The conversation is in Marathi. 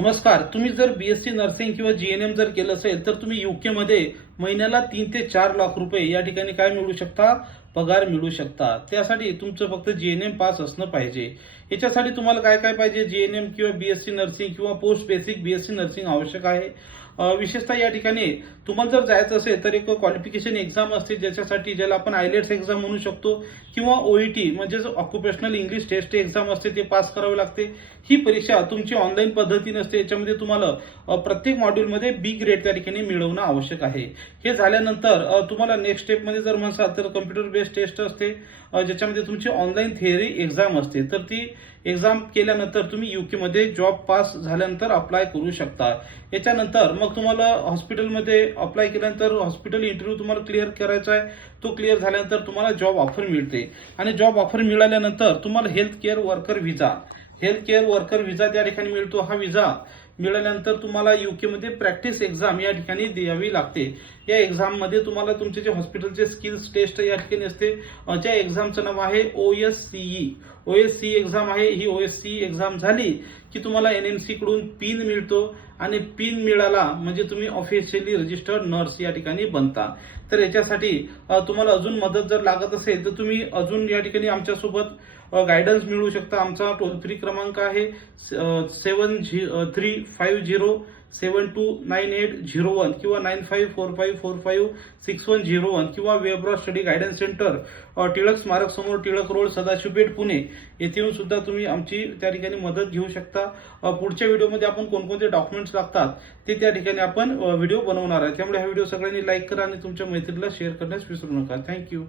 नमस्कार. तुम्ही जर बीएससी नर्सिंग किंवा जीएनएम जर केलं असेल तर तुम्ही यूके मध्ये महिन्याला 3 ते 4 लाख रुपये या ठिकाणी काय मिळू शकता? पगार मिळू शकता. त्यासाठी तुमचं फक्त जीएनएम पास असणं पाहिजे. याच्यासाठी तुम्हाला काय काय पाहिजे? जीएनएम किंवा बीएससी नर्सिंग किंवा पोस्ट बेसिक बीएससी नर्सिंग आवश्यक आहे. विशेषतः या ठिकाणी तुम्हाला जर जायचं असेल तर एक क्वालिफिकेशन एक्झाम असते, ज्याला आपण आयलेट्स एक्झाम म्हणू शकतो किंवा ओईटी म्हणजेच ऑक्युपेशनल इंग्लिश टेस्ट एक्झाम असते, ते पास करावे लागते. ही परीक्षा तुमची ऑनलाईन पद्धतीने असते. याच्यामध्ये तुम्हाला प्रत्येक मॉड्यूलमध्ये बी ग्रेड त्या ठिकाणी मिळवणं आवश्यक आहे. हे झाल्यानंतर तुम्हाला नेक्स्ट स्टेपमध्ये जर म्हणसाल तर कम्प्युटर बेस्ड टेस्ट असते, ज्याच्यामध्ये तुमची ऑनलाईन थिअरी एक्झाम असते. तर ती एक्झाम केल्यानंतर तुम्ही यूके मध्ये जॉब पास झाल्यानंतर अप्लाय करू शकता. याच्यानंतर मग तुम्हाला हॉस्पिटलमध्ये अप्लाय केल्यानंतर हॉस्पिटल इंटरव्ह्यू तुम्हाला क्लिअर करायचा आहे. तो क्लिअर झाल्यानंतर तुम्हाला जॉब ऑफर मिळते आणि जॉब ऑफर मिळाल्यानंतर तुम्हाला हेल्थ केअर वर्कर व्हिसा त्या ठिकाणी मिळतो. हा व्हिसा मिळाल्यानंतर तुम्हाला यूके मध्ये प्रॅक्टिस एक्झाम या ठिकाणी द्यावी लागते. या एक्झाम मध्ये तुम्हाला तुमचे जे हॉस्पिटलचे स्किल्स टेस्ट या ठिकाणी असते. ज्या एक्झामचं नाव आहे ओएससीई एक्झाम आहे. ही ओएससीई एक्झाम झाली की तुम्हाला एनएमसी कडून पिन मिळतो आणि पिन मिळाला म्हणजे तुम्ही ऑफिशियली रजिस्टर्ड नर्स या ठिकाणी बनता. तर याच्यासाठी तुम्हाला अजून मदत जर लागत असेल तर तुम्ही अजून या ठिकाणी आमच्यासोबत गायडन्स मिळू शकता. आमचा टोल फ्री क्रमांक आहे 7350729801 किंवा 9545456101 किंवा वेबरॉ स्टडी गायडन्स सेंटर, टिळक स्मारक समोर, टिळक रोड, सदाशिवपेठ, पुणे येथे येऊन सुद्धा तुम्ही आमची त्या ठिकाणी मदत घेऊ शकता. पुढच्या व्हिडिओमध्ये आपण कोणकोणते डॉक्युमेंट्स लागतात ते त्या ठिकाणी आपण व्हिडिओ बनवणार आहे. त्यामुळे हा व्हिडिओ सगळ्यांनी लाईक करा आणि तुमच्या मैत्रिणीला शेअर करण्यास विसरू नका. थँक्यू.